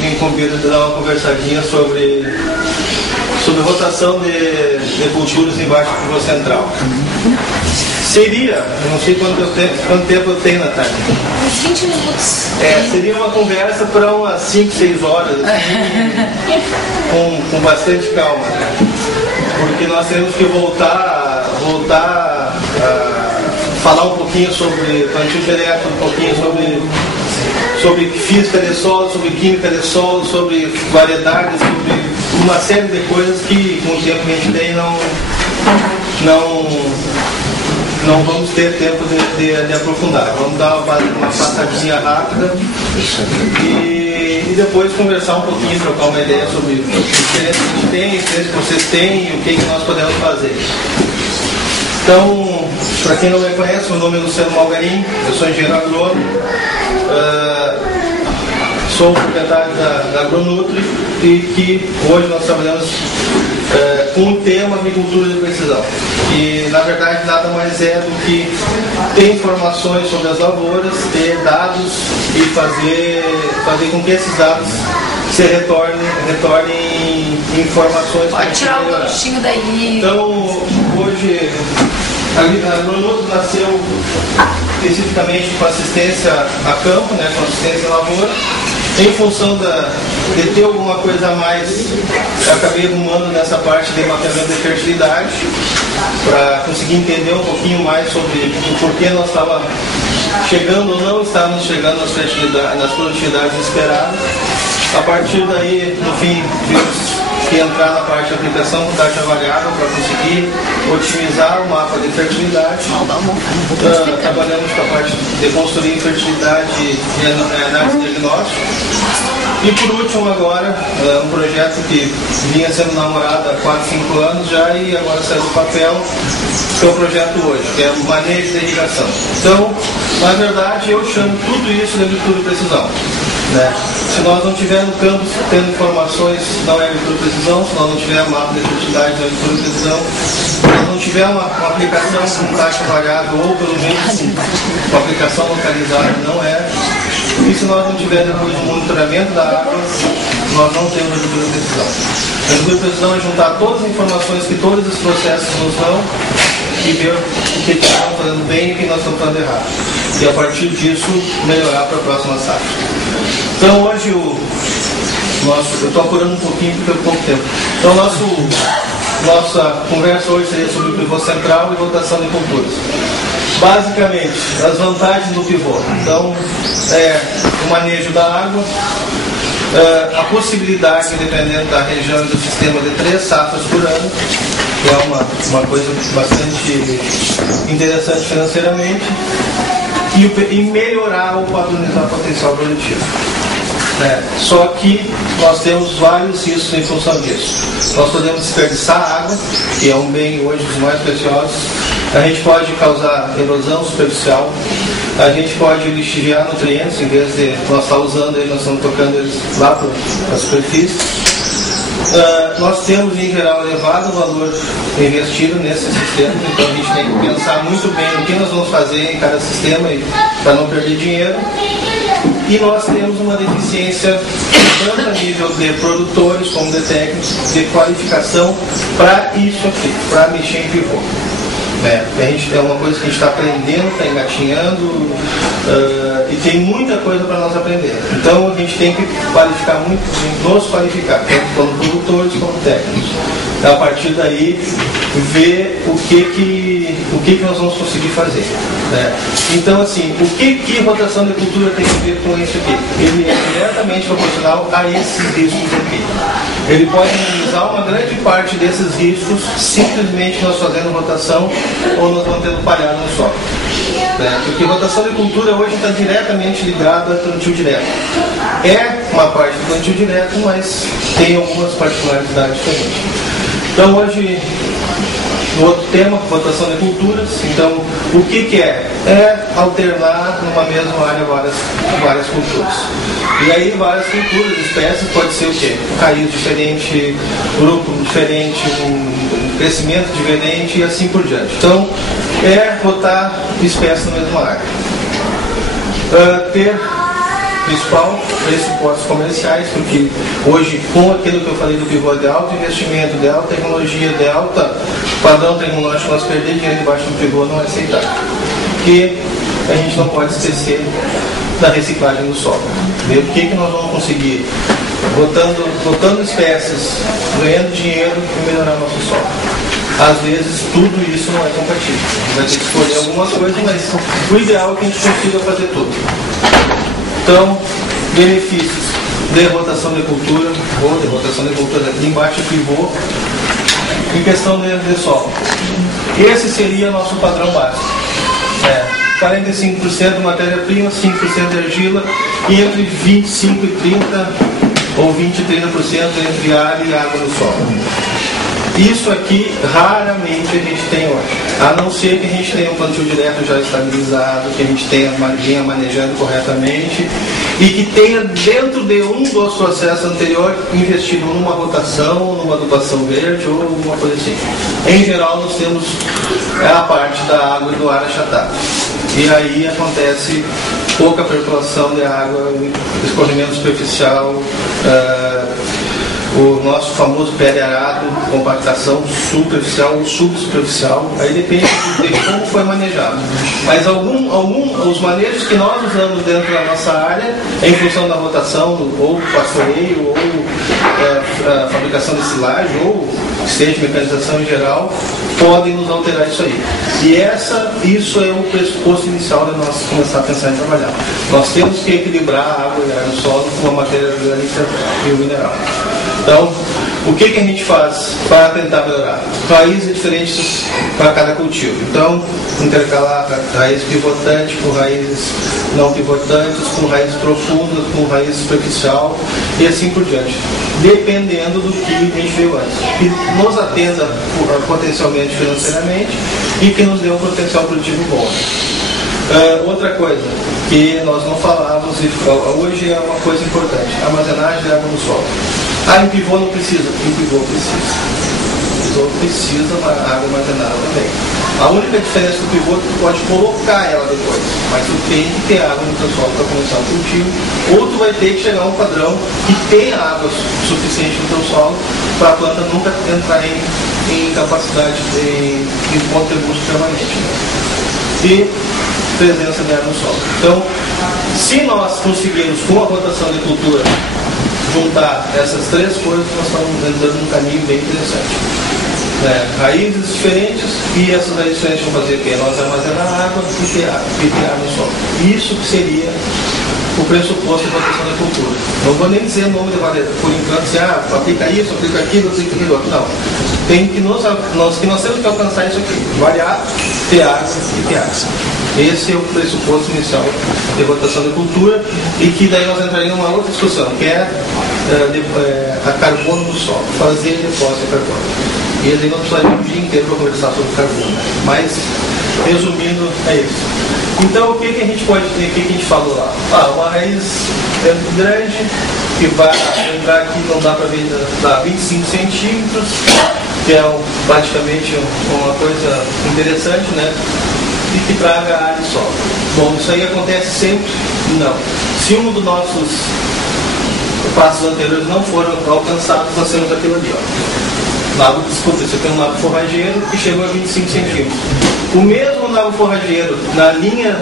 me convida a dar uma conversadinha sobre rotação de culturas embaixo do pivô central. Seria, eu não sei quanto tempo eu tenho, Natália. Uns 20 minutos. Seria uma conversa para umas 5, 6 horas, assim, com bastante calma, né? Porque nós temos que voltar a falar um pouquinho sobre plantio direto, um pouquinho sobre física de solo, sobre química de solo, sobre variedades, sobre uma série de coisas que com o tempo que a gente tem não vamos ter tempo de aprofundar. Vamos dar uma passadinha rápida e depois conversar um pouquinho, trocar uma ideia sobre o que a gente tem, o que vocês têm e o que nós podemos fazer. Então, para quem não me conhece, meu nome é Luciano Malgarim, eu sou engenheiro agrônomo, sou proprietário da Agronutri e que hoje nós trabalhamos com o tema agricultura de precisão. E na verdade nada mais é do que ter informações sobre as lavouras, ter dados e fazer com que esses dados se retornem informações. Pode tirar o gostinho daí. Então, hoje a Agronutri nasceu especificamente com assistência a campo, né, com assistência à lavoura. Em função de ter alguma coisa a mais, eu acabei arrumando nessa parte de mapeamento de fertilidade, para conseguir entender um pouquinho mais sobre o porquê nós estávamos chegando ou não estávamos chegando nas produtividades esperadas. A partir daí, no fim, vimos que entrar na parte de aplicação com taxa variável para conseguir otimizar o mapa de fertilidade. Trabalhamos com a parte de construir fertilidade e análise diagnóstica. E por último agora, um projeto que vinha sendo namorado há 4, 5 anos já e agora saiu do papel, que é o projeto hoje, que é o manejo de irrigação. Então, na verdade, eu chamo tudo isso de agricultura de precisão. Né? Se nós não tivermos campos tendo informações, não é agricultura de precisão. Se nós não tivermos mapa de fertilidade, não é agricultura de precisão. Se nós não tivermos uma aplicação com taxa variável ou pelo menos uma aplicação localizada, não é. E se nós não tivermos depois um monitoramento da água, nós não temos agricultura de precisão. A agricultura de precisão é juntar todas as informações que todos os processos nos dão e ver o que nós estamos fazendo bem e o que nós estamos fazendo errado. E a partir disso, melhorar para a próxima safra. Então hoje eu estou apurando um pouquinho porque eu pouco tempo. Então nossa conversa hoje seria sobre o pivô central e rotação de culturas. Basicamente, as vantagens do pivô. Então, o manejo da água, a possibilidade, dependendo da região e do sistema, de 3 safras por ano, que é uma coisa bastante interessante financeiramente, e melhorar ou padronizar o potencial produtivo. Só que nós temos vários riscos em função disso. Nós podemos desperdiçar água, que é um bem hoje dos mais preciosos. A gente pode causar erosão superficial. A gente pode lixiviar nutrientes, em vez de nós estar usando eles, nós estamos tocando eles lá para a superfície. Nós temos, em geral, elevado valor investido nesse sistema, então a gente tem que pensar muito bem no que nós vamos fazer em cada sistema para não perder dinheiro. E nós temos uma deficiência tanto a nível de produtores como de técnicos, de qualificação para isso aqui, para mexer em pivô. É uma coisa que a gente está aprendendo, está engatinhando e tem muita coisa para nós aprender. Então a gente tem que qualificar muito, nos qualificar, tanto como produtores como técnicos. A partir daí, ver o que nós vamos conseguir fazer. Então, assim, o que rotação de cultura tem a ver com isso aqui? Ele é diretamente proporcional a esses riscos aqui. Ele pode minimizar uma grande parte desses riscos simplesmente nós fazendo rotação ou nós mantendo palhada no solo. Porque rotação de cultura hoje está diretamente ligada ao plantio direto. É uma parte do plantio direto, mas tem algumas particularidades também. Então hoje, no outro tema, rotação de culturas, então o que é? É alternar numa mesma área várias culturas. E aí várias culturas, espécies, pode ser o quê? Raiz diferente, grupo diferente, um crescimento diferente e assim por diante. Então, é rotar espécies na mesma área. Ter principal, pressupostos comerciais, porque hoje, com aquilo que eu falei do pivô de alto investimento, de alta tecnologia, de alta padrão tecnológico, nós perder dinheiro debaixo do pivô não é aceitável. Porque a gente não pode esquecer da reciclagem do solo. O que nós vamos conseguir? Botando espécies, ganhando dinheiro e melhorar nosso solo. Às vezes, tudo isso não é compatível. A gente vai ter que escolher alguma coisa, mas o ideal é que a gente consiga fazer tudo. Então, benefícios de rotação de cultura, ou de rotação de cultura aqui embaixo, pivô, em questão de solo. Esse seria nosso padrão básico. 45% matéria-prima, 5% de argila, e entre 25% e 30% ou 20% e 30% entre ar e água no solo. Isso aqui raramente a gente tem hoje, a não ser que a gente tenha um plantio direto já estabilizado, que a gente venha manejando corretamente e que tenha dentro de um dos processos anteriores investido numa rotação, numa adubação verde ou alguma coisa assim. Em geral nós temos a parte da água e do ar achatado. E aí acontece pouca percolação de água, escorrimento superficial, o nosso famoso pé de arado, compactação superficial ou subsuperficial, aí depende de como foi manejado. Mas os manejos que nós usamos dentro da nossa área, em função da rotação, ou pastoreio, ou fabricação de silagem, ou seja, mecanização em geral, podem nos alterar isso aí. E isso é o pressuposto inicial de nós começar a pensar em trabalhar. Nós temos que equilibrar a água e ar no solo com a matéria orgânica e o mineral. Então, o que a gente faz para tentar melhorar? Raízes diferentes para cada cultivo. Então, intercalar raízes pivotantes com raízes não pivotantes, com raízes profundas, com raízes superficial e assim por diante. Dependendo do que a gente veio antes. Que nos atenda potencialmente financeiramente e que nos dê um potencial produtivo bom. Outra coisa que nós não falávamos e hoje é uma coisa importante: armazenagem de água no solo. Em pivô não precisa? Em pivô precisa. O pivô precisa de água armazenada também. A única diferença do pivô é que tu pode colocar ela depois, mas tu tem que ter água no teu solo para começar o cultivo, ou tu vai ter que chegar a um padrão que tenha água suficiente no teu solo para a planta nunca entrar em capacidade, em contributo permanente. E presença de água no solo. Então, se nós conseguirmos, com a rotação de cultura, juntar essas três coisas, nós estamos entrando num caminho bem interessante. Raízes diferentes, e essas raízes diferentes vão fazer o quê? Nós armazenar água e ter água no solo. Isso que seria o pressuposto da rotação da cultura. Não vou nem dizer o nome de variedade, por enquanto, aplica isso, aplica aquilo, aplica aquilo outro. Não. Nós temos que alcançar isso aqui: variar, ter água e ter água. Esse é o pressuposto inicial de rotação da cultura, e que daí nós entraríamos numa outra discussão, que é a carbono do solo, fazer depósito de carbono. E aí nós precisaríamos um dia inteiro para conversar sobre carbono. Mas, resumindo, é isso. Então, o que a gente pode ter? O que a gente falou lá? Uma raiz grande, que vai entrar aqui, não dá para ver, dá 25 centímetros, que é praticamente uma coisa interessante, né? E que traga ar e solo. Bom, isso aí acontece sempre? Não. Se um dos nossos passos anteriores não foram alcançados, nós temos aquilo ali, você tem um nabo forrageiro que chegou a 25 centímetros. O mesmo nabo forrageiro, na linha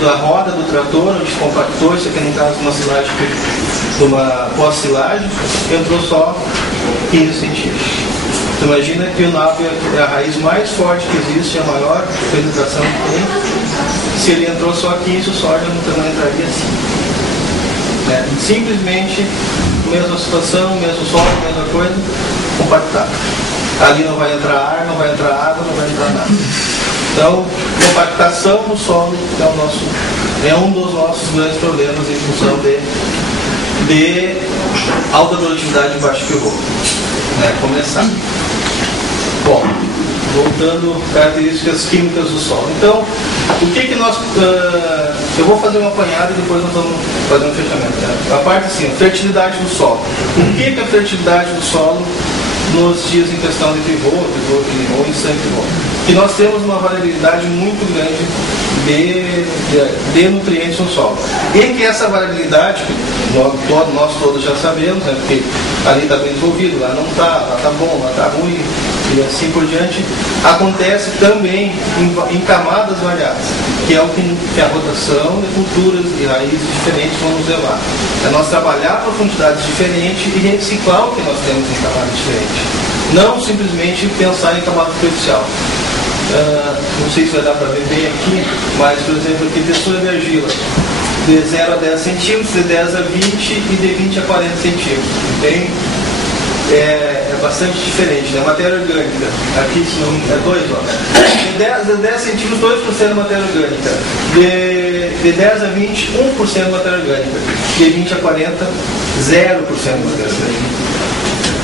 da roda do trator, onde compactou, isso aqui no caso uma silagem, uma pós-silagem, entrou só 15 centímetros. Então, imagina que o nabo é a raiz mais forte que existe, a maior penetração que tem. Se ele entrou só 15, o soja não entraria assim. Simplesmente, mesma situação, mesmo solo, mesma coisa, compactar. Ali não vai entrar ar, não vai entrar água, não vai entrar nada. Então, compactação no solo é um dos nossos grandes problemas em função de alta produtividade embaixo de pivô. Começar. Bom, voltando características químicas do solo. Então, o que nós... eu vou fazer uma apanhada e depois nós vamos fazer um fechamento. A parte assim, fertilidade do solo. O que é a fertilidade do solo nos dias em questão de pivô ou em sem pivô? que nós temos uma variabilidade muito grande de nutrientes no solo. E que essa variabilidade, nós todos já sabemos, né, porque ali está bem desenvolvido, lá não está, lá está bom, lá está ruim, e assim por diante, acontece também em camadas variadas, que é o que a rotação de culturas e raízes diferentes vão nos levar. É nós trabalhar profundidades diferentes e reciclar o que nós temos em camadas diferentes. Não simplesmente pensar em camada superficial. Não sei se vai dar para ver bem aqui, mas, por exemplo, aqui textura de argila, de 0 a 10 centímetros, de 10 a 20 e de 20 a 40 centímetros. Bem, é bastante diferente, né? Matéria orgânica, aqui é 2, ó. De 10 centímetros, 2% de matéria orgânica. De 10 a 20, 1% de matéria orgânica. De 20 a 40, 0% de matéria orgânica.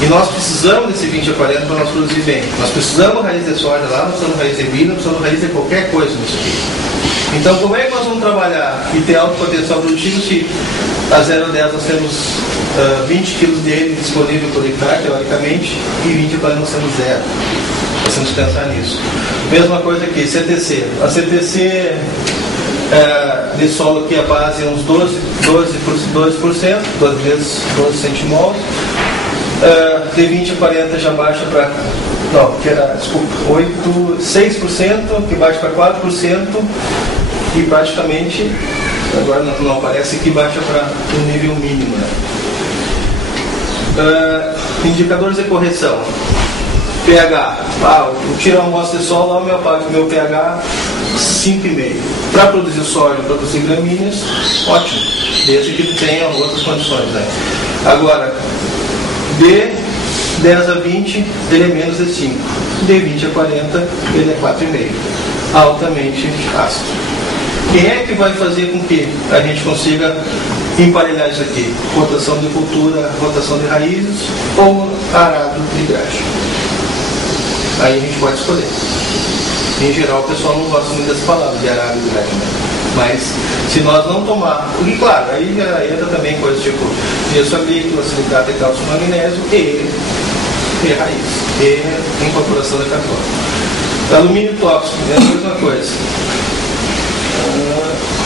E nós precisamos desse 20 a 40 para nós produzir bem. Nós precisamos raiz de soja lá, nós precisamos raiz de milho, nós precisamos raiz de qualquer coisa nisso aqui. Então, como é que nós vamos trabalhar e ter alto potencial produtivo se a 0 a 10 nós temos 20 kg dele disponível por hectare, teoricamente, e 20 a 40 nós temos 0. Nós temos que pensar nisso. Mesma coisa aqui, CTC. A CTC de solo aqui, a base é uns 12%, 12 vezes 12 centimols. De 20 a 40 já baixa para, não, que era, desculpa, 6%, que baixa para 4%, e praticamente, agora não aparece, que baixa para o nível mínimo. Né? Indicadores de correção. pH. Eu tiro a amostra de solo, lá meu pH 5,5. Para produzir soja, para produzir gramíneas, ótimo, desde que tenha outras condições. Né? Agora, de 10 a 20, ele é menos de 5. De 20 a 40, ele é 4,5. Altamente ácido. Quem é que vai fazer com que a gente consiga emparelhar isso aqui? Rotação de cultura, rotação de raízes ou arado de grade? Aí a gente pode escolher. Em geral, o pessoal não gosta muito dessa palavra de arado de grade, né? Mas se nós não tomar, e claro, aí já entra também coisas tipo gesso agrícola, silicato de cálcio, magnésio e raiz, e incorporação de carbono. Alumínio tóxico, é a mesma coisa.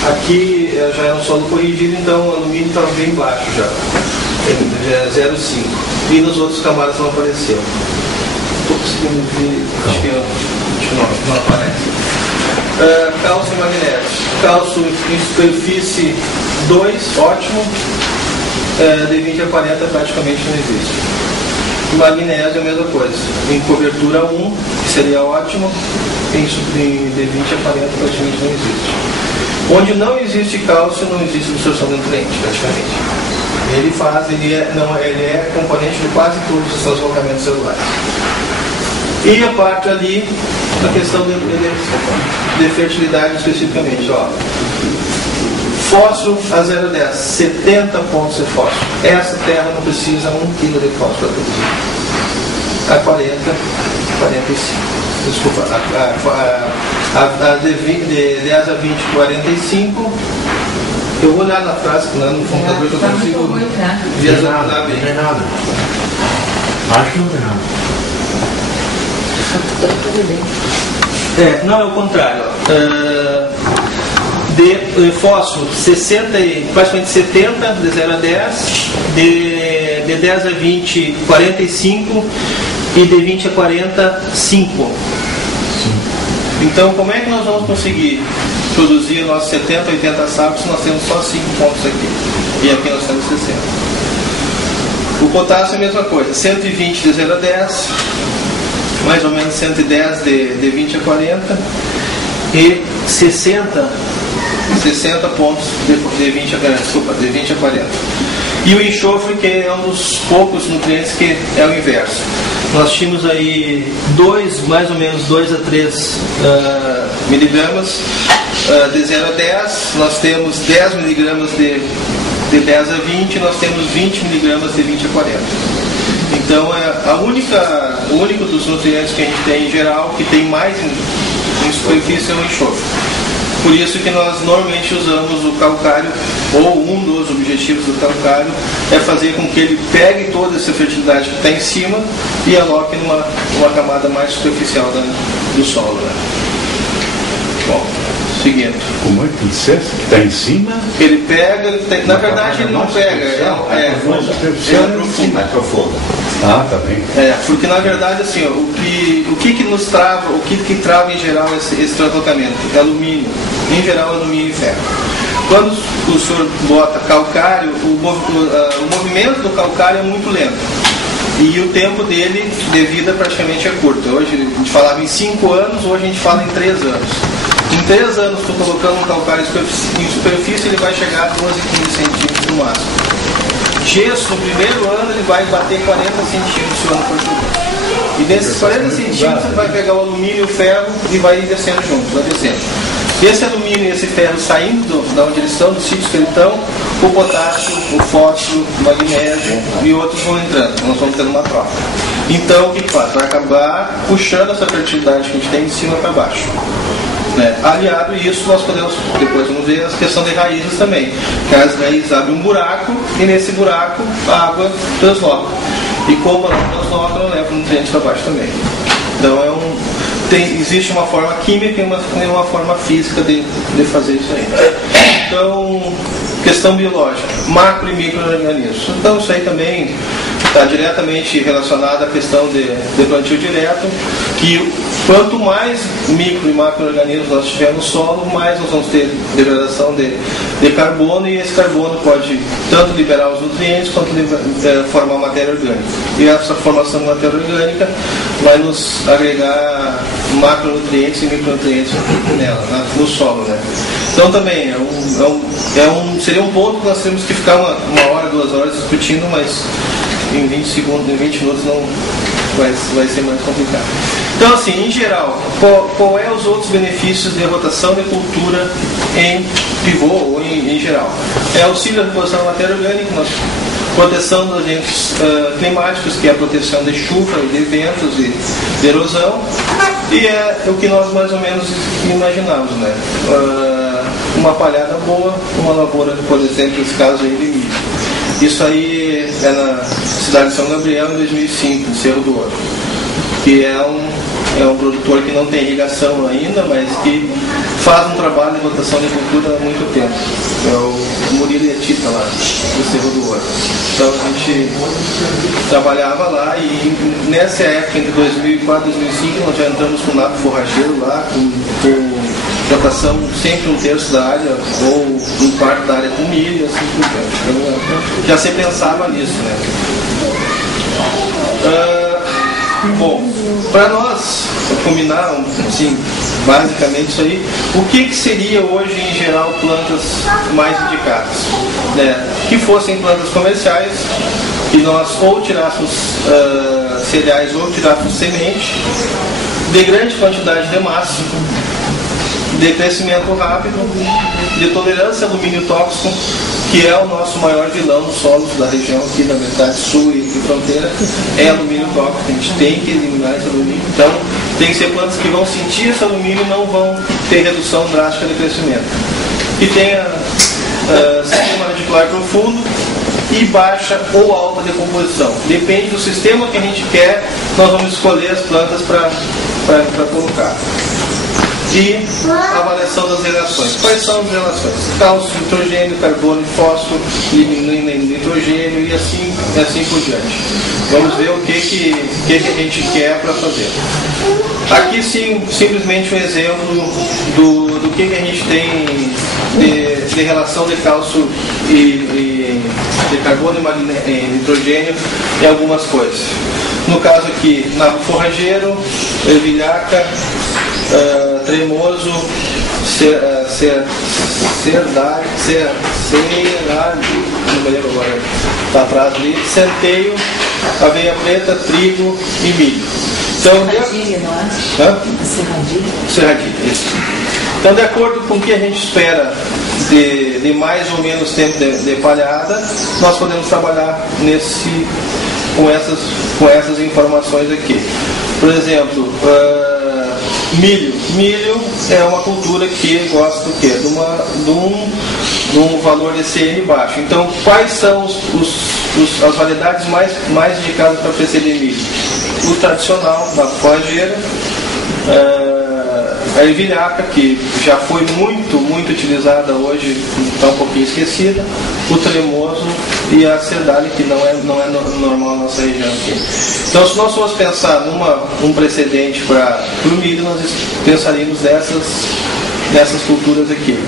Aqui já é um solo corrigido, então o alumínio está bem baixo já é 0,5. E nos outros camadas não apareceu. Estou conseguindo ver, acho que não aparece. Cálcio e magnésio. Cálcio em superfície 2, ótimo. De 20 a 40 praticamente não existe. Magnésio é a mesma coisa. Em cobertura 1, que seria ótimo. De 20 a 40 praticamente não existe. Onde não existe cálcio, não existe absorção de nutrientes, praticamente. Ele é componente de quase todos os deslocamentos celulares. E a parte ali, a questão de fertilidade especificamente. Ó. Fósforo a 0 a 10, 70 pontos de fósforo. Essa terra não precisa 1 kg de fósforo para produzir. A 40, 45. Desculpa, de 10 a 20, 45. Eu vou olhar na frase, lá no computador que eu consigo visualizar bem. Não é nada. Acho que não é nada. Não, é o contrário. De fósforo, 60, praticamente 70, de 0 a 10, de 10 a 20, 45 e de 20 a 40, 5. Então, como é que nós vamos conseguir produzir nossos 70, 80 sacos se nós temos só 5 pontos aqui? E aqui nós temos 60. O potássio é a mesma coisa, 120 de 0 a 10, mais ou menos 110 de 20 a 40 e 60 pontos de 20 a 40. E o enxofre, que é um dos poucos nutrientes que é o inverso. Nós tínhamos aí mais ou menos 2 a 3 miligramas de 0 a 10, nós temos 10 miligramas de 10 a 20, nós temos 20 miligramas de 20 a 40. Então, o único dos nutrientes que a gente tem em geral, que tem mais em superfície, é o enxofre. Por isso que nós normalmente usamos o calcário, ou um dos objetivos do calcário é fazer com que ele pegue toda essa fertilidade que está em cima e aloque numa camada mais superficial do solo. Né? Bom, seguindo. Como é que disseste? Que está em cima? Ele pega, na verdade ele não pega, é profundo. Ah, tá bem. Porque na verdade assim, o que nos trava, o que trava em geral esse deslocamento? É alumínio, em geral alumínio e ferro. Quando o senhor bota calcário, o movimento do calcário é muito lento. E o tempo dele de vida praticamente é curto. Hoje a gente falava em 5 anos, hoje a gente fala em 3 anos. Em 3 anos, estou colocando um calcário em superfície, ele vai chegar a 12, 15 centímetros no máximo. Gesso, no primeiro ano, ele vai bater 40 centímetros no ano português. E desses 40 centímetros, ele vai pegar o alumínio e o ferro e vai descendo junto, vai descendo. Esse alumínio e esse ferro saindo da onde eles estão, dos sítios que eles estão, o potássio, o fósforo, o magnésio e outros vão entrando. Nós vamos tendo uma troca. Então, o que faz? Vai acabar puxando essa fertilidade que a gente tem de cima para baixo. Né? Aliado a isso, nós podemos, depois vamos ver a questão de raízes também, que as raízes abrem um buraco e nesse buraco a água transloca. E como ela transloca, ela leva nutrientes para baixo também. Então existe uma forma química e uma forma física de fazer isso aí. Então, questão biológica, macro e micro-organismos. Então isso aí também está diretamente relacionado à questão de plantio direto, que quanto mais micro e macro-organismos nós tivermos no solo, mais nós vamos ter degradação de carbono, e esse carbono pode tanto liberar os nutrientes quanto formar matéria orgânica. E essa formação de matéria orgânica vai nos agregar macronutrientes e micronutrientes nela, no solo. Né? Então também seria um ponto que nós temos que ficar uma hora, 2 horas discutindo, mas em 20 segundos, em 20 minutos não vai ser mais complicado. Então assim, em geral, qual é os outros benefícios de rotação de cultura em pivô ou em geral? É auxílio à reposição da matéria orgânica, proteção dos agentes climáticos, que é a proteção de chuva, de ventos e de erosão, e é o que nós mais ou menos imaginamos, né? Uma palhada boa, uma lavoura, por exemplo, nesse caso aí de milho. Isso aí é na cidade de São Gabriel, em 2005, em Cerro do Ouro, que é um produtor que não tem irrigação ainda, mas que faz um trabalho de rotação de cultura há muito tempo. É o Murilo Etita lá, do Cerro do Ouro. Então a gente trabalhava lá, e nessa época, entre 2004 e 2005, nós já entramos com o napo forrageiro lá, com rotação sempre 1/3 da área, ou 1/4 da área com milho, e assim por diante. Então, já se pensava nisso, né? Bom, para nós combinar, assim, basicamente isso aí, o que seria hoje, em geral, plantas mais indicadas? Né? Que fossem plantas comerciais, que nós ou tirássemos cereais ou tirássemos semente, de grande quantidade de massa, de crescimento rápido, de tolerância a alumínio tóxico, que é o nosso maior vilão nos solos da região aqui da metade sul e fronteira, é alumínio tóxico. A gente tem que eliminar esse alumínio. Então, tem que ser plantas que vão sentir esse alumínio e não vão ter redução drástica de crescimento. Que tenha sistema radicular profundo e baixa ou alta decomposição. Depende do sistema que a gente quer, nós vamos escolher as plantas para colocar. E a avaliação das relações. Quais são as relações? Cálcio, nitrogênio, carbono, fósforo, lignina e nitrogênio, e assim por diante. Vamos ver o que a gente quer para fazer. Aqui sim, simplesmente um exemplo do que a gente tem de relação de cálcio e de carbono e nitrogênio em algumas coisas. No caso aqui, napo forrageiro, ervilhaca, tremoso, não me lembro agora, está atrás ali, centeio, aveia preta, trigo e milho. Então, serradilha, não é? Serradilha, isso. Então, de acordo com o que a gente espera de mais ou menos tempo de palhada, nós podemos trabalhar com essas informações aqui. Por exemplo, Milho. Milho é uma cultura que gosta do quê? De um valor ECN baixo. Então, quais são as variedades mais indicadas para preceder milho? O tradicional, da forrageira, a ervilhaca, que já foi muito utilizada, hoje está um pouquinho esquecida, o tremoso e a cedália, que não é normal na nossa região aqui. Então, se nós formos pensar num precedente para o milho, nós pensaríamos nessas culturas aqui.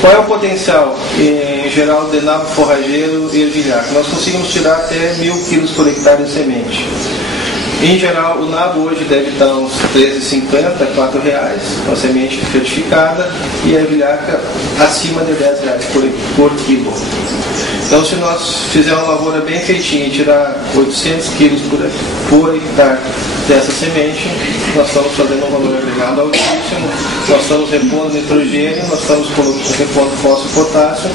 Qual é o potencial, em geral, de nabo forrageiro e ervilhaca? Nós conseguimos tirar até 1.000 quilos por hectare de semente. Em geral, o nabo hoje deve estar uns R$13,50, R$4, com a semente certificada, e a ervilhaca acima de R$10 por quilo. Então, se nós fizermos uma lavoura bem feitinha e tirar 800 quilos por hectare dessa semente, nós estamos fazendo um valor agregado altíssimo, nós estamos repondo nitrogênio, nós estamos repondo fósforo e potássio,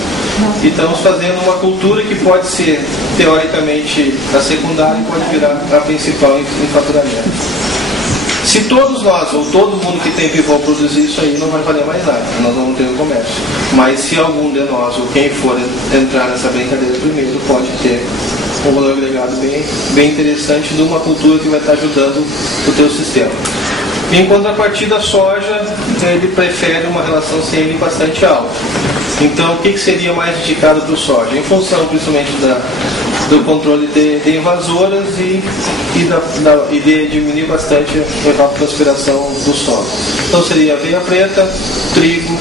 e estamos fazendo uma cultura que pode ser, teoricamente, a secundária e pode virar a principal em faturamento. Se todos nós, ou todo mundo que tem pivô produzir isso aí, não vai valer mais nada, nós não vamos ter o comércio. Mas se algum de nós, ou quem for entrar nessa brincadeira primeiro, pode ter um valor agregado bem interessante de uma cultura que vai estar ajudando o teu sistema. Em contrapartida, a soja, ele prefere uma relação CN bastante alta. Então, o que seria mais indicado para o soja? Em função, principalmente, do controle de invasoras e de diminuir bastante a evapotranspiração do solo. Então, seria aveia preta, trigo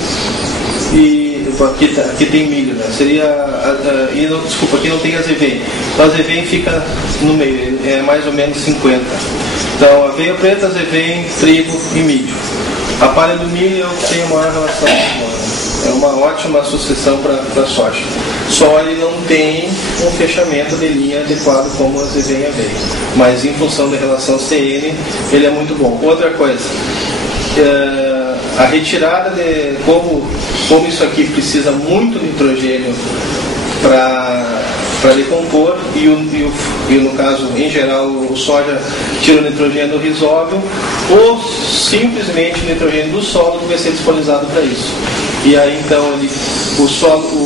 e... Aqui tem milho, né? Desculpa, aqui não tem azevém. O azevém fica no meio, é mais ou menos 50. Então, aveia preta, azevém, trigo e milho. A palha do milho é o que tem a maior relação. É uma ótima sucessão para a soja. Só ele não tem um fechamento de linha adequado como o azevém e aveia. Mas em função da relação CN, ele é muito bom. Outra coisa, a retirada de como isso aqui precisa muito nitrogênio para decompor e no caso, em geral, o soja tira o nitrogênio do risóbio ou simplesmente o nitrogênio do solo que vai ser disponibilizado para isso. E aí então o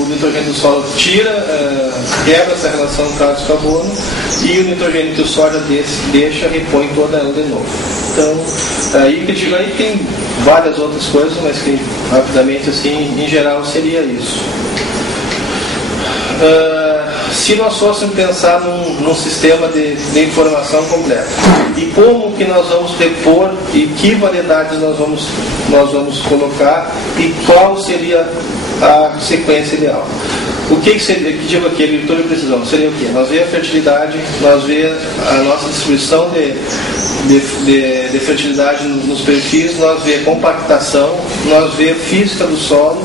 nitrogênio do solo quebra essa relação cálcio-carbono e o nitrogênio que o soja deixa repõe toda ela de novo. Então, aí que eu digo, aí tem várias outras coisas, mas que rapidamente assim, em geral, seria isso. Se nós fôssemos pensar num sistema de informação completa, e como que nós vamos repor e que variedades nós vamos colocar e qual seria a sequência ideal. O que seria, que digo aqui, agricultura de precisão, seria o quê? Nós vemos a fertilidade, nós vemos a nossa distribuição de fertilidade nos perfis, nós vemos compactação, nós vemos física do solo,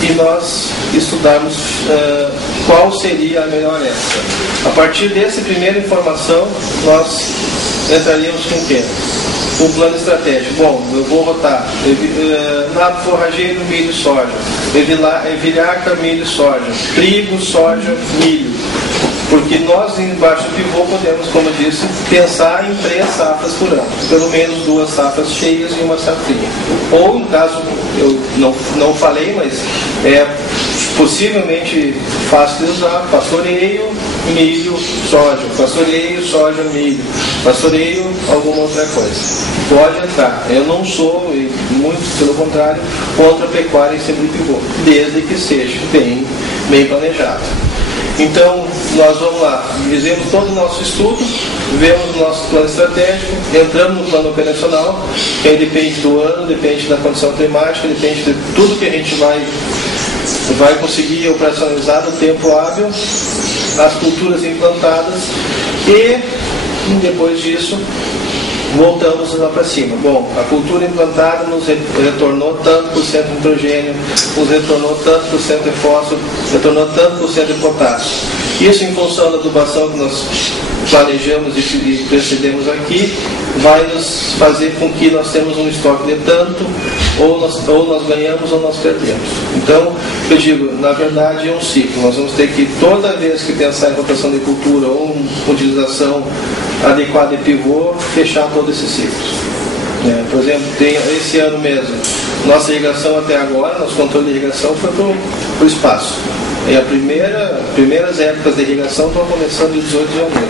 e nós estudarmos qual seria a melhor época. A partir dessa primeira informação, nós entraríamos com o quê? Um plano estratégico. Bom, eu vou rotar nabo forrageiro, milho e soja, ervilhaca, milho e soja, trigo, soja, milho. Porque nós, embaixo do pivô, podemos, como eu disse, pensar em 3 safras por ano. Pelo menos 2 safras cheias e uma safrinha. Ou, no caso, eu não falei, mas é possivelmente fácil de usar: pastoreio, milho, soja. Pastoreio, soja, milho. Pastoreio, alguma outra coisa. Pode entrar. Eu não sou, e muito pelo contrário, contra a pecuária em sempre pivô, desde que seja bem planejado. Então, nós vamos lá, fizemos todo o nosso estudo, vemos o nosso plano estratégico, entramos no plano operacional, que aí depende do ano, depende da condição climática, depende de tudo que a gente vai conseguir operacionalizar no tempo hábil, as culturas implantadas, e depois disso voltamos lá para cima. Bom, a cultura implantada nos retornou tanto por cento de nitrogênio, nos retornou tanto por cento de fósforo, retornou tanto por cento de potássio. Isso, em função da adubação que nós planejamos e precedemos aqui, vai nos fazer com que nós temos um estoque de tanto, ou nós ganhamos ou nós perdemos. Então, eu digo, na verdade é um ciclo. Nós vamos ter que, toda vez que pensar em rotação de cultura ou utilização adequada de pivô, fechar todo esse ciclo. Por exemplo, tem esse ano mesmo, nossa irrigação até agora, nosso controle de irrigação foi para o espaço. E primeiras épocas de irrigação estão começando em 18 de janeiro.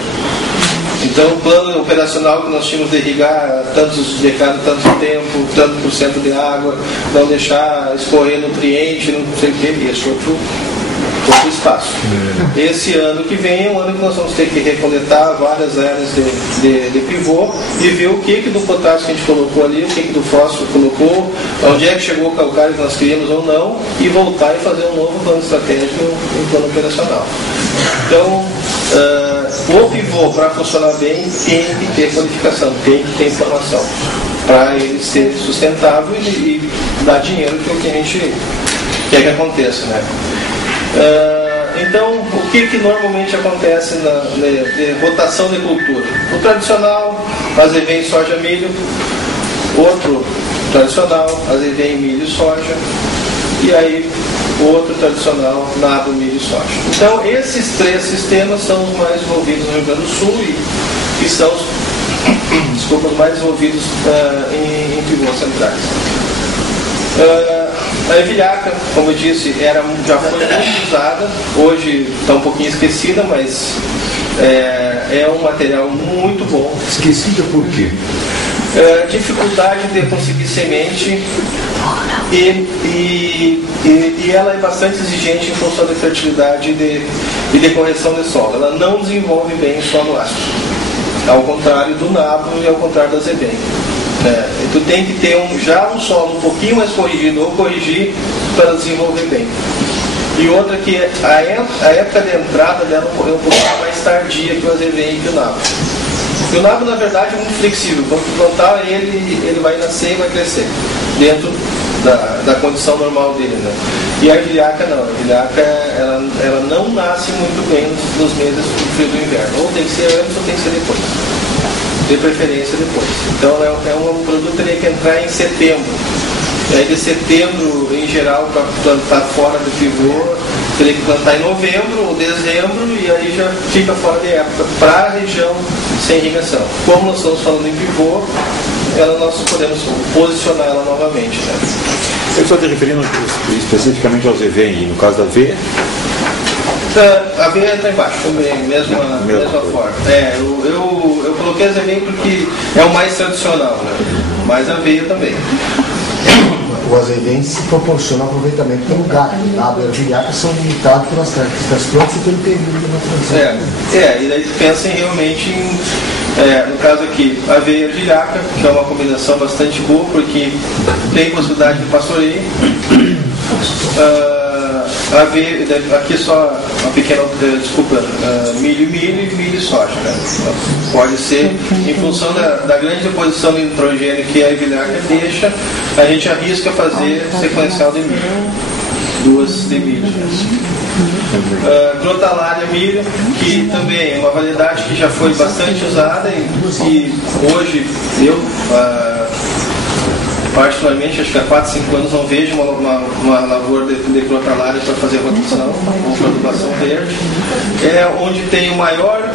Então, o plano operacional que nós tínhamos de irrigar tantos de cada tanto tempo, tanto por cento de água, não deixar escorrer nutriente, não sei o que, isso foi para o espaço. Esse ano que vem é um ano que nós vamos ter que recoletar várias áreas de pivô e ver o que do potássio que a gente colocou ali, o que do fósforo colocou, onde é que chegou o calcário que nós queríamos ou não, e voltar e fazer um novo plano estratégico, um plano operacional. Então, o pivô, para funcionar bem, tem que ter qualificação, tem que ter informação, para ele ser sustentável e dar dinheiro, que é o que a gente quer que aconteça, né? Então, o que normalmente acontece na rotação de cultura? O tradicional, azevém, soja, milho. Outro tradicional, azevém, milho e soja. E aí, outro tradicional, nabo, milho e soja. Então, esses três sistemas são os mais envolvidos no Rio Grande do Sul e são os mais envolvidos em pivôs centrais. A ervilhaca, como eu disse, já foi muito usada, hoje está um pouquinho esquecida, mas é um material muito bom. Esquecida por quê? Dificuldade de conseguir semente e ela é bastante exigente em função da fertilidade e de correção de solo. Ela não desenvolve bem o solo ácido, ao contrário do nabo e ao contrário da azevém. Tu tem que ter já um solo um pouquinho mais corrigido ou corrigir para desenvolver bem. E outra que a época de entrada dela é um pouquinho mais tardia que o azevém e que o nabo. E o nabo, na verdade, é muito flexível. Quando tu plantar ele vai nascer e vai crescer dentro da condição normal dele, né? E a ervilhaca não. A ervilhaca ela não nasce muito bem nos meses do frio do inverno. Ou tem que ser antes ou tem que ser depois. De preferência depois. Então é um produto que teria que entrar em setembro. E aí de setembro, em geral, para plantar fora do pivô, teria que plantar em novembro ou dezembro, e aí já fica fora de época para a região sem irrigação. Como nós estamos falando em pivô, nós podemos posicionar ela novamente. Né? Eu estou te referindo especificamente ao azevém, no caso da aveia? A aveia está embaixo também, mesma forma. Eu coloquei azevém porque é o mais tradicional, né? Mas a aveia também. O azevém se proporciona aproveitamento pelo galho. A ervilhaca são limitados pelas características plantas e pelo período de maturação. E daí tu pensa realmente no caso aqui, aveia e ervilhaca, que é uma combinação bastante boa, porque tem possibilidade de pastoreio. Aqui só uma pequena, milho e soja, né? Pode ser, em função da grande deposição de nitrogênio que a ervilhaca deixa, a gente arrisca fazer sequencial de milho, 2 de milho. Crotalária milho, que também é uma variedade que já foi bastante usada e hoje eu particularmente, acho que há 4, 5 anos não vejo uma lavoura de crotalária para fazer rotação ou plantação verde. É onde tem o maior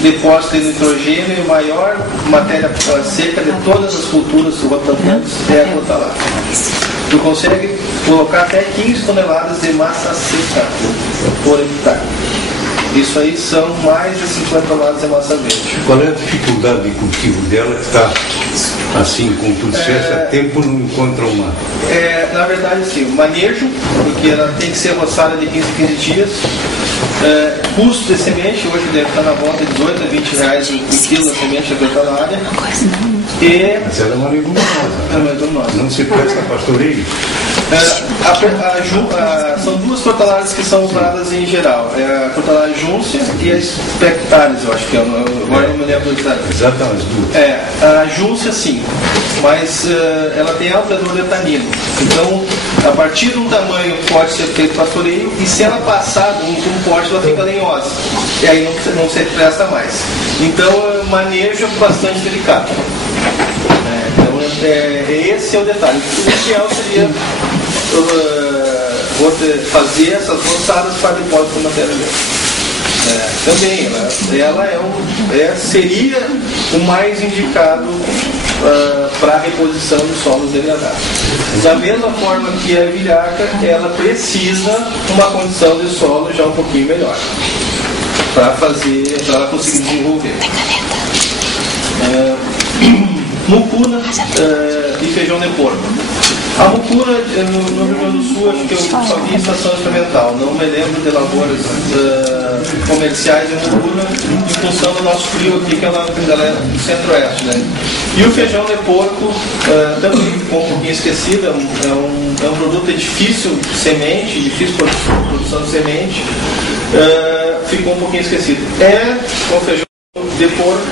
depósito de nitrogênio e a maior matéria seca de todas as culturas rotantes é a crotalária. Tu consegue colocar até 15 toneladas de massa seca por hectare. Isso aí são mais de 50 toneladas de massa verde. Qual é a dificuldade de cultivo dela que está assim, com tudo certo, há tempo não encontra uma? Na verdade, sim, o manejo, porque ela tem que ser roçada de 15 em 15 dias. Custo de semente, hoje deve estar na volta de 18 a 20 reais o quilo da semente da crotalária. Mas ela é uma leguminosa. Não se presta a pastoreio. São 2 crotalárias que são usadas em geral. A crotalária Júncia e a Spectalis, eu acho que é. Agora não me lembro exatamente. Exatamente, as duas. A Júncia sim, mas ela tem alto teor de tanino. Então, a partir de um tamanho pode ser feito pastoreio, e se ela passar de um porte, ela fica lenhosa. E aí não se presta mais. Então, manejo é bastante delicado. Esse é o detalhe. O ideal seria fazer essas roçadas para depósito de matéria também, ela seria o mais indicado para a reposição de solos degradados. Da mesma forma que a ervilhaca, ela precisa uma condição de solo já um pouquinho melhor para ela conseguir desenvolver. Mucuna e feijão de porco. A mucuna no Rio Grande do Sul, acho que eu só vi estação experimental, não me lembro de lavouras comerciais de mucuna, em função do nosso frio aqui, que ela é do centro-oeste. Né? E o feijão de porco também ficou um pouquinho esquecido, é um produto difícil de semente, difícil produção de semente, ficou um pouquinho esquecido. Com o feijão de porco,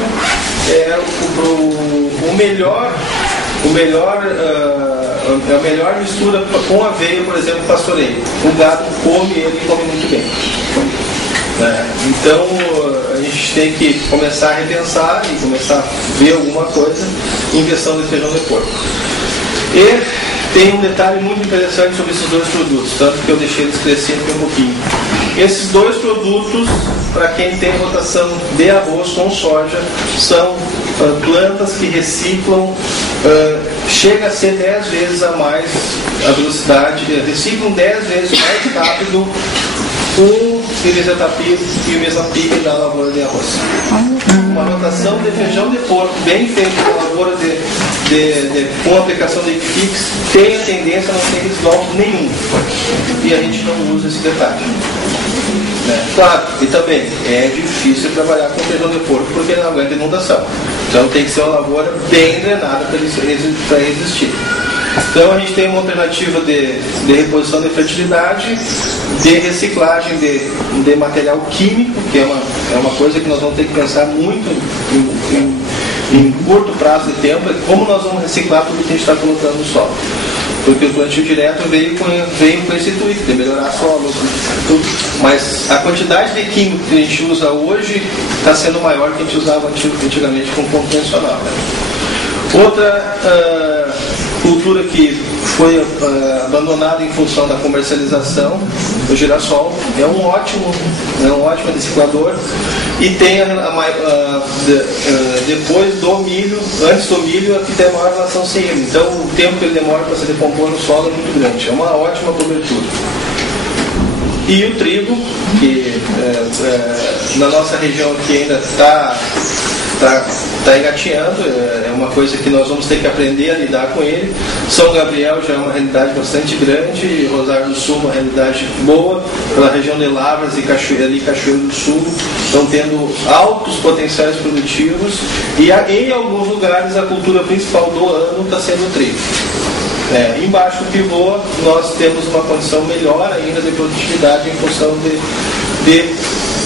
a melhor mistura com aveia, por exemplo, pastoreio. O gado come ele e come muito bem. Então a gente tem que começar a repensar e começar a ver alguma coisa em questão de feijão de porco. E tem um detalhe muito interessante sobre esses dois produtos, tanto que eu deixei eles crescendo um pouquinho. Esses dois produtos, para quem tem rotação de arroz com soja, são plantas que reciclam, chega a ser 10 vezes a mais a velocidade, reciclam 10 vezes mais rápido o irisatapir e o mesapir da lavoura de arroz. Uma rotação de feijão de porco bem feita na lavoura com aplicação de fix tem a tendência a não ter resloco nenhum. E a gente não usa esse detalhe. Claro, e também é difícil trabalhar com feijão de porco porque ele não aguenta inundação. Então tem que ser uma lavoura bem drenada para existir. Então a gente tem uma alternativa de reposição de fertilidade, de reciclagem de material químico, que é uma coisa que nós vamos ter que pensar muito em curto prazo de tempo, é como nós vamos reciclar tudo que a gente está colocando no solo. Porque o plantio direto veio com esse intuito de melhorar solo, tudo. Mas a quantidade de químico que a gente usa hoje está sendo maior que a gente usava antigamente com convencional. Né? Outra cultura que foi abandonada em função da comercialização, o girassol, é um ótimo reciclador e tem depois do milho, antes do milho, aqui tem a maior relação sem ele. Então o tempo que ele demora para se decompor no solo é muito grande, é uma ótima cobertura. E o trigo, que na nossa região aqui ainda está engateando, é uma coisa que nós vamos ter que aprender a lidar com ele. São Gabriel já é uma realidade bastante grande, Rosário do Sul uma realidade boa, pela região de Lavras e Cachoeiro do Sul estão tendo altos potenciais produtivos e em alguns lugares a cultura principal do ano está sendo o trigo. Embaixo do pivô nós temos uma condição melhor ainda de produtividade em função de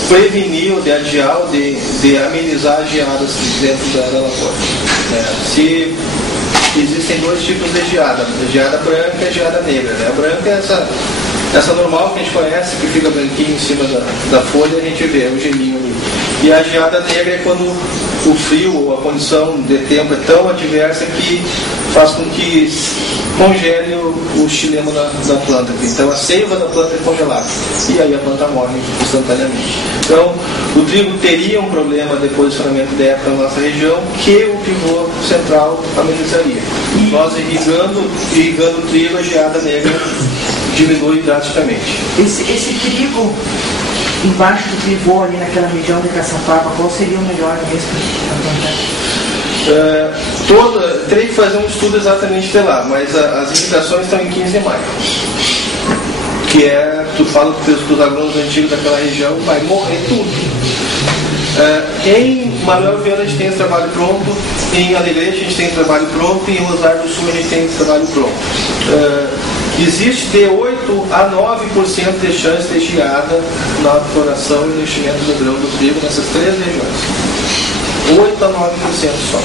prevenir ou de adiar ou de amenizar as geadas dentro da lavoura. Se existem dois tipos de geada, a geada branca e a geada negra. Né? A branca é essa normal que a gente conhece, que fica branquinho em cima da folha, a gente vê o geminho ali. E a geada negra é quando o frio ou a condição de tempo é tão adversa que faz com que congele o xilema da planta. Então a seiva da planta é congelada e aí a planta morre instantaneamente. Então o trigo teria um problema de posicionamento de época na nossa região que o pivô central amenizaria. Nós irrigando o trigo, a geada negra diminui drasticamente. Esse trigo embaixo do pivô ali naquela região de Caçapava, qual seria o melhor mesmo para plantar? Teria que fazer um estudo exatamente de lá, mas as indicações estão em 15 de maio. Que tu fala para os agrônomos antigos daquela região, vai morrer tudo. Em Manuel Viana a gente tem esse trabalho pronto, em Alegrete a gente tem esse trabalho pronto e em Rosário do Sul a gente tem esse trabalho pronto. Existe de 8 a 9% de chance de geada na floração e enchimento do grão do trigo nessas três regiões. 8 a 9% só.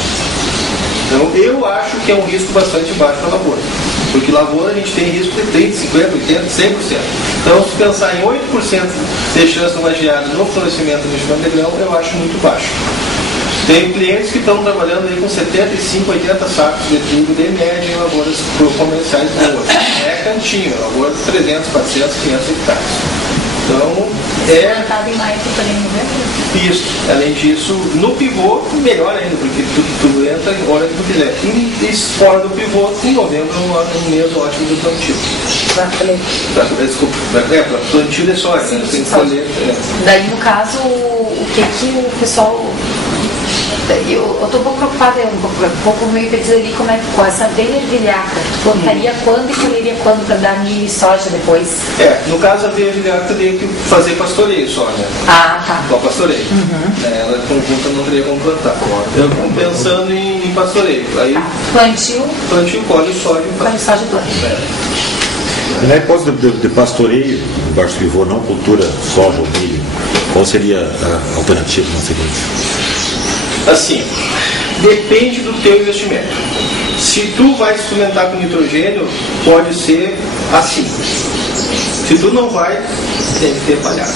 Então eu acho que é um risco bastante baixo para a lavoura. Porque lavoura a gente tem risco de 30, 50, 80, 100%. Então se pensar em 8% de chance de uma geada no florescimento e enchimento de grão, eu acho muito baixo. Tem clientes que estão trabalhando aí com 75, 80 sacos de trigo de média em lavouras comerciais boas. É cantinho, lavoura de 300, 400, 500 hectares. Então, plantado em maio e colher em novembro? Isso. Além disso, no pivô, melhor ainda, porque tu entra em hora que tu quiser. E fora do pivô, em novembro é um mês ótimo do plantio. Desculpa, para plantio de soja, né? Tem que colher. Daí, no caso, o que o pessoal... Eu estou um pouco preocupada, um pouco meio perdida ali com essa aveia ervilhaca. Tu plantaria quando e colheria quando para dar milho e soja depois? No caso, a aveia ervilhaca teria que fazer pastoreio só, né? Ah, tá. Só pastoreio. Ela conjunta não teria como plantar. Eu estou pensando em pastoreio. Aí, plantio, colhe soja e colhe soja e planta. Na hipótese de pastoreio, embaixo do pivô, não cultura soja ou milho, qual seria a alternativa na sequência? Assim, depende do teu investimento. Se tu vai suplementar com nitrogênio, pode ser assim. Se tu não vai, tem que ter palhado.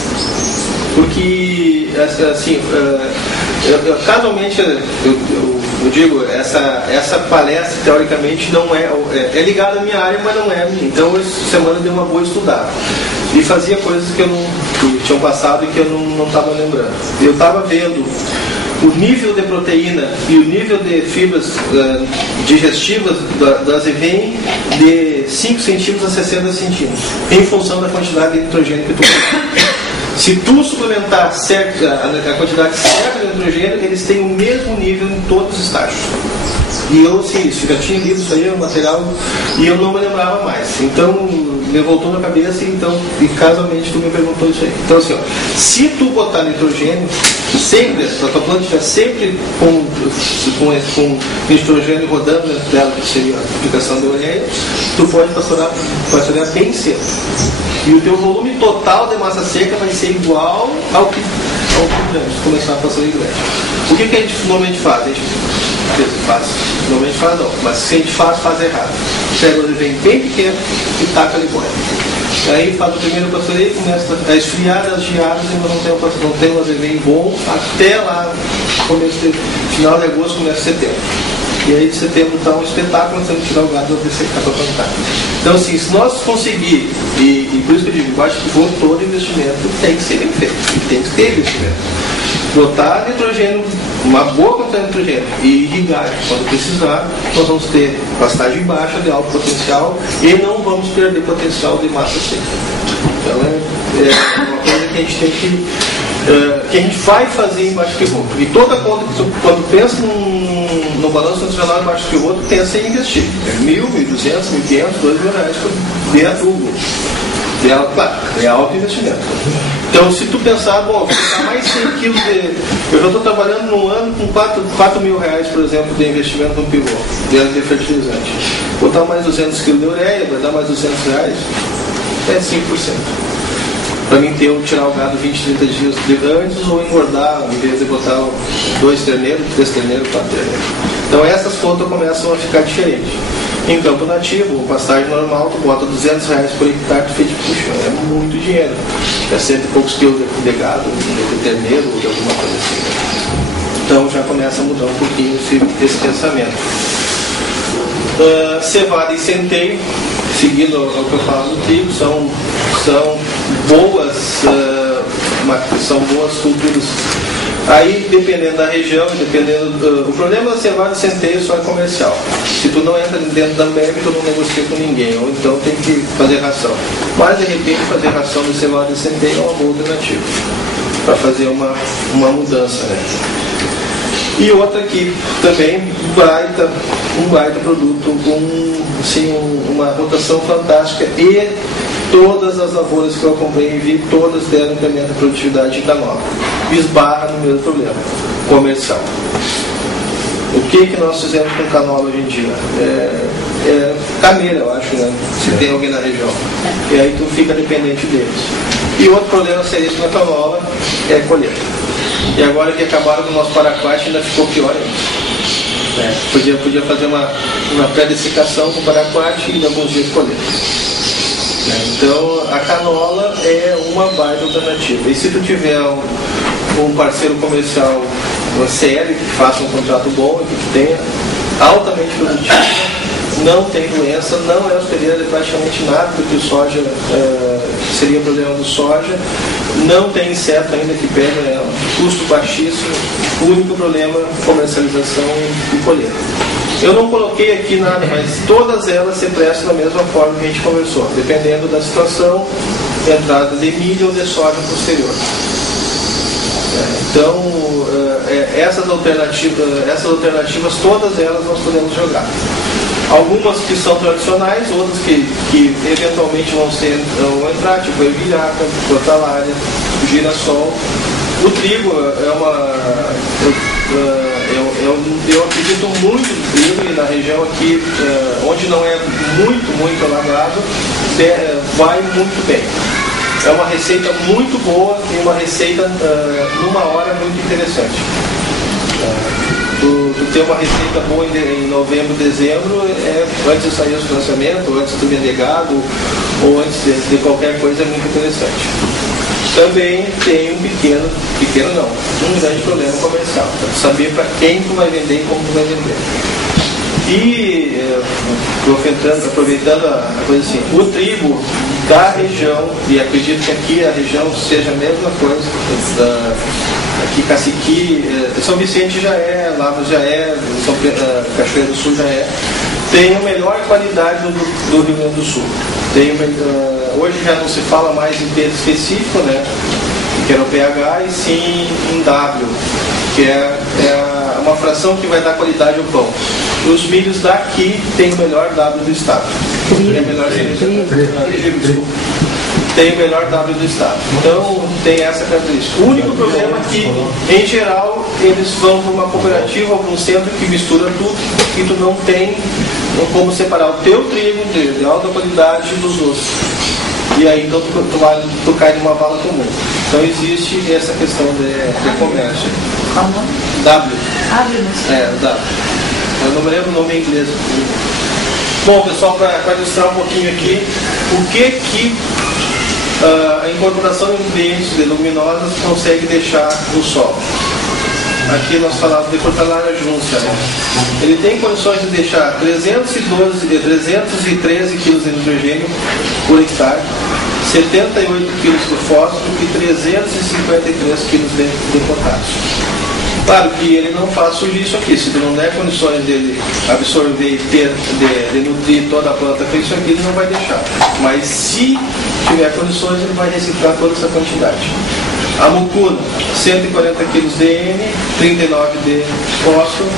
Porque, assim, casualmente, eu digo, essa palestra, teoricamente, não é ligada à minha área, mas não é a minha. Então, essa semana eu dei uma boa estudada. E fazia coisas que tinham passado e que eu não estava lembrando. Eu estava vendo o nível de proteína e o nível de fibras digestivas das EVEM de 5 centímetros a 60 centímetros, em função da quantidade de nitrogênio que tu põe. Se tu suplementar a quantidade certa de nitrogênio, eles têm o mesmo nível em todos os estágios. E eu, assim, já tinha lido isso aí, o material, e eu não me lembrava mais. Então, me voltou na cabeça e casualmente tu me perguntou isso aí. Então, assim, se tu botar nitrogênio, sempre, se a tua planta estiver sempre com nitrogênio rodando dentro dela, que seria a aplicação de ureia, tu pode pastorear bem cedo. E o teu volume total de massa seca vai ser igual ao que começar a pastorear grande. O que a gente normalmente faz? Normalmente faz não, mas se a gente faz errado. Pega o EVEM bem pequeno e taca ali fora. Aí faz o primeiro pastoreio, começa a esfriar as geadas e não tem um EVEM bom até lá, final de agosto, começa setembro. E aí de setembro está um espetáculo, nós temos que tirar o gado para secar para plantar. Então, assim, se nós conseguir, e por isso que eu digo, embaixo do fogo, todo investimento tem que ser bem feito, tem que ter investimento. Botar nitrogênio, uma boa quantidade de nitrogênio e irrigar quando precisar, nós vamos ter pastagem baixa de alto potencial e não vamos perder potencial de massa seca. Então é uma coisa que a gente tem que a gente vai fazer embaixo do fogo. E toda conta que quando pensa no balanço nutricional embaixo do outro, pensa em investir. É 1.000, 1.200, 1.500, 2.000 reais de adubo. Claro, é alto investimento. Então, se tu pensar, vou botar mais 100 quilos eu já estou trabalhando num ano com 4 mil reais, por exemplo, de investimento no pivô, de fertilizante. Botar mais 200 quilos de ureia, vai dar mais 200 reais, é 5%. Para mim tirar o gado 20, 30 dias antes ou engordar, em vez de botar 2 terneiros, 3 terneiros, 4 terneiros. Então essas contas começam a ficar diferentes. Em campo nativo, ou pastagem normal, tu bota 200 reais por hectare, tu fez de puxa, é muito dinheiro. É 100 e poucos quilos de gado, de terneiro ou de alguma coisa assim. Então já começa a mudar um pouquinho esse pensamento. Cevada e centeio, seguindo ao que eu falo do trigo, são boas culturas. Aí, dependendo da região, o problema da cevada e centeio só é comercial. Se tu não entra dentro da MEB, tu não negocia com ninguém, ou então tem que fazer ração. Mas, de repente, fazer ração de cevada e centeio é uma boa alternativa para fazer uma mudança, né? E outra aqui também, um baita produto com uma rotação fantástica, e todas as lavouras que eu acompanhei e vi, todas deram incremento de produtividade de canola. Esbarra no mesmo problema, comercial. O que nós fizemos com canola hoje em dia? É cameira, eu acho, né? Se tem alguém na região. E aí tu fica dependente deles. E outro problema seríssimo na canola é colheita. E agora que acabaram com o nosso paraquat, ainda ficou pior ainda. Podia fazer uma pré-dessecação com o paraquat e em alguns dias colher. Então a canola é uma baita alternativa. E se tu tiver um parceiro comercial sério, que faça um contrato bom e que tenha altamente produtivo, não tem doença, não é hospedeira de praticamente nada, porque o soja seria o problema do soja. Não tem inseto ainda que pega, é um custo baixíssimo. O único problema é comercialização e colheita. Eu não coloquei aqui nada, mas todas elas se prestam da mesma forma que a gente conversou, dependendo da situação, entrada de milho ou de soja posterior. Então, essas alternativas, todas elas nós podemos jogar. Algumas que são tradicionais, outras que eventualmente vão entrar, tipo a ervilhaca, crotalária, o girassol. O trigo eu acredito muito no trigo, e na região aqui, onde não é muito alagado, vai muito bem. É uma receita muito boa e uma receita numa hora muito interessante. Tu ter uma receita boa em novembro, dezembro, antes de sair o financiamento, antes de vender gado, ou antes de qualquer coisa, é muito interessante. Também tem um grande problema comercial. Saber para quem tu vai vender e como tu vai vender. E aproveitando a coisa assim, o trigo da região, e acredito que aqui a região seja a mesma coisa, aqui Caciqui, São Vicente já é, Lavras já é, Cachoeira do Sul já é, tem a melhor qualidade do Rio Grande do Sul. Hoje já não se fala mais em peso específico, né, que era o pH, e sim em W, que é uma fração que vai dar qualidade ao pão. E os milhos daqui têm o melhor W do estado. Tem o melhor W do estado. Então tem essa característica. O único problema é que, em geral, eles vão para uma cooperativa ou para um centro que mistura tudo, e tu não tem como separar o teu trigo de alta qualidade dos outros. E aí então tu cai numa vala comum. Então existe essa questão de comércio. Qual o nome? W. W. Eu não me lembro o nome em inglês. Bom, pessoal, para ilustrar um pouquinho aqui, o que a incorporação de nutrientes de leguminosas consegue deixar no solo. Aqui nós falamos de crotalária juncia, né? Ele tem condições de deixar 313 kg de nitrogênio por hectare, 78 kg de fósforo e 353 kg de potássio. Claro que ele não faz isso aqui. Se tu não der condições dele absorver e de nutrir toda a planta com isso aqui, ele não vai deixar. Mas se tiver condições, ele vai reciclar toda essa quantidade. A mucuna, 140 kg de N, 39 de fósforo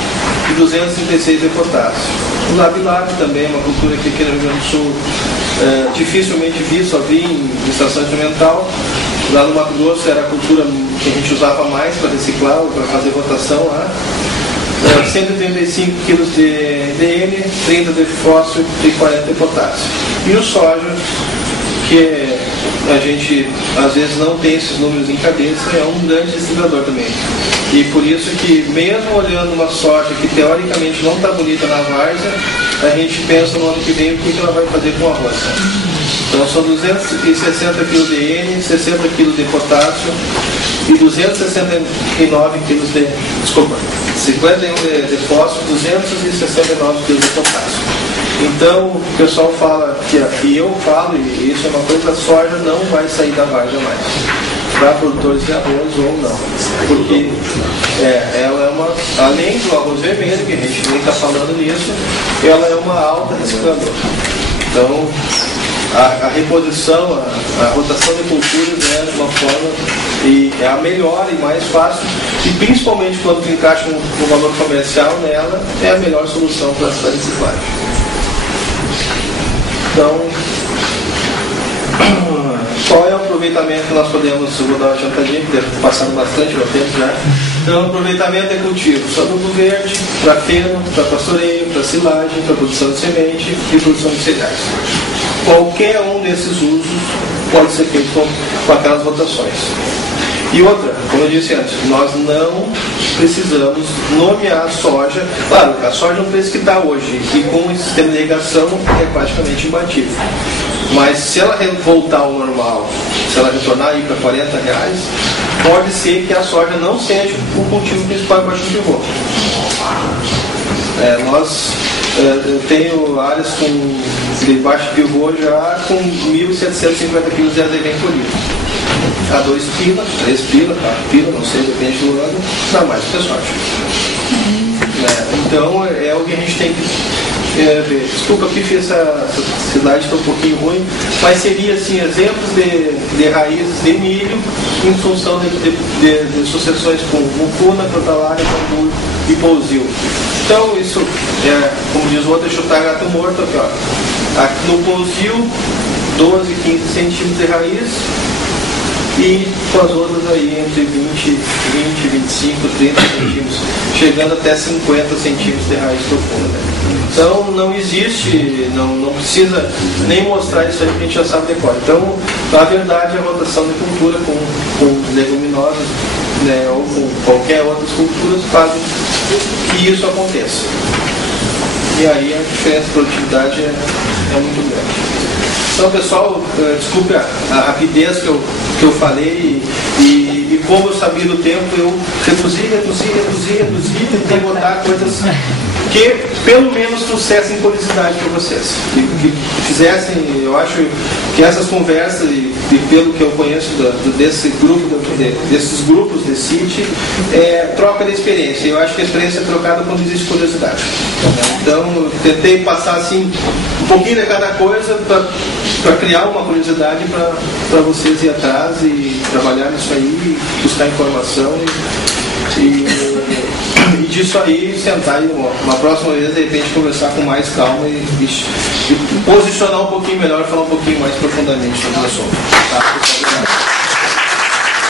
e 236 de potássio. O labilato também é uma cultura que aqui no Rio Grande do Sul dificilmente só vi em estação experimental. Lá no Mato Grosso era a cultura que a gente usava mais para reciclar ou para fazer rotação lá. 135 kg de N, 30 de fósforo e 40 de potássio. E o soja, que a gente às vezes não tem esses números em cabeça, é um grande distribuidor também. E por isso que, mesmo olhando uma soja que teoricamente não está bonita na várzea, a gente pensa no ano que vem o que ela vai fazer com o arroz. Então são 260 kg de N, 60 kg de potássio e 269 kg de... Desculpa, 51 de fósforo, 269 kg de potássio. Então o pessoal fala, e eu falo, e isso é uma coisa, a soja não vai sair da várzea mais, para produtores de arroz ou não. Porque ela é uma, além do arroz vermelho, que a gente nem está falando nisso, ela é uma alta recicladora. Então, a reposição, a rotação de culturas é uma forma, e é a melhor e mais fácil, e principalmente quando tu encaixa um valor comercial nela, é a melhor solução para essa reciclagem. Então, qual é o aproveitamento que nós podemos, eu vou dar uma chantadinha, porque deve passando bastante meu tempo já. Então, o aproveitamento é cultivo, adubo verde, para feno, para pastoreio, para silagem, para produção de semente e produção de cereais. Qualquer um desses usos pode ser feito com aquelas rotações. E outra, como eu disse antes, nós não precisamos nomear a soja. Claro, a soja no preço que está hoje, e com o sistema de irrigação, é praticamente imbatível. Mas se ela voltar ao normal, se ela retornar aí para R$40, pode ser que a soja não seja o cultivo principal para o pivô. Nós Eu tenho áreas de baixo pivô já com 1.750 kg de azevém colhido. A 2 pila, 3 pila, 4 pila, não sei, depende do ano, dá mais do que a sorte. Então é o que a gente tem que ver. Desculpa que fiz essa cidade está um pouquinho ruim, mas seria assim, exemplos de raízes de milho em função de sucessões com mucuna, crotalária, bambu e pousio. Então isso como diz o outro, é chutar gato morto aqui, ó. Aqui no pousio, 12, 15 centímetros de raiz, e com as outras aí entre 20, 25, 30 centímetros, chegando até 50 centímetros de raiz profunda. Então não existe, não precisa nem mostrar isso aí, que a gente já sabe decorar. Então, na verdade, a rotação de cultura com leguminosas, né, ou com qualquer outras culturas fazem que isso aconteça. E aí a diferença de produtividade é muito grande. Então, pessoal, desculpe a rapidez que eu falei e como eu sabia do tempo, eu reduzi, tentei botar coisas que pelo menos trouxessem curiosidade para vocês, que fizessem, eu acho que essas conversas e pelo que eu conheço desses grupos de City, troca de experiência. Eu acho que a experiência é trocada quando existe curiosidade. Então, eu tentei passar assim um pouquinho de cada coisa para criar uma curiosidade para vocês ir atrás e trabalhar nisso aí, buscar informação e disso aí sentar e uma próxima vez de repente conversar com mais calma e posicionar um pouquinho melhor, falar um pouquinho mais profundamente sobre o assunto. Tá?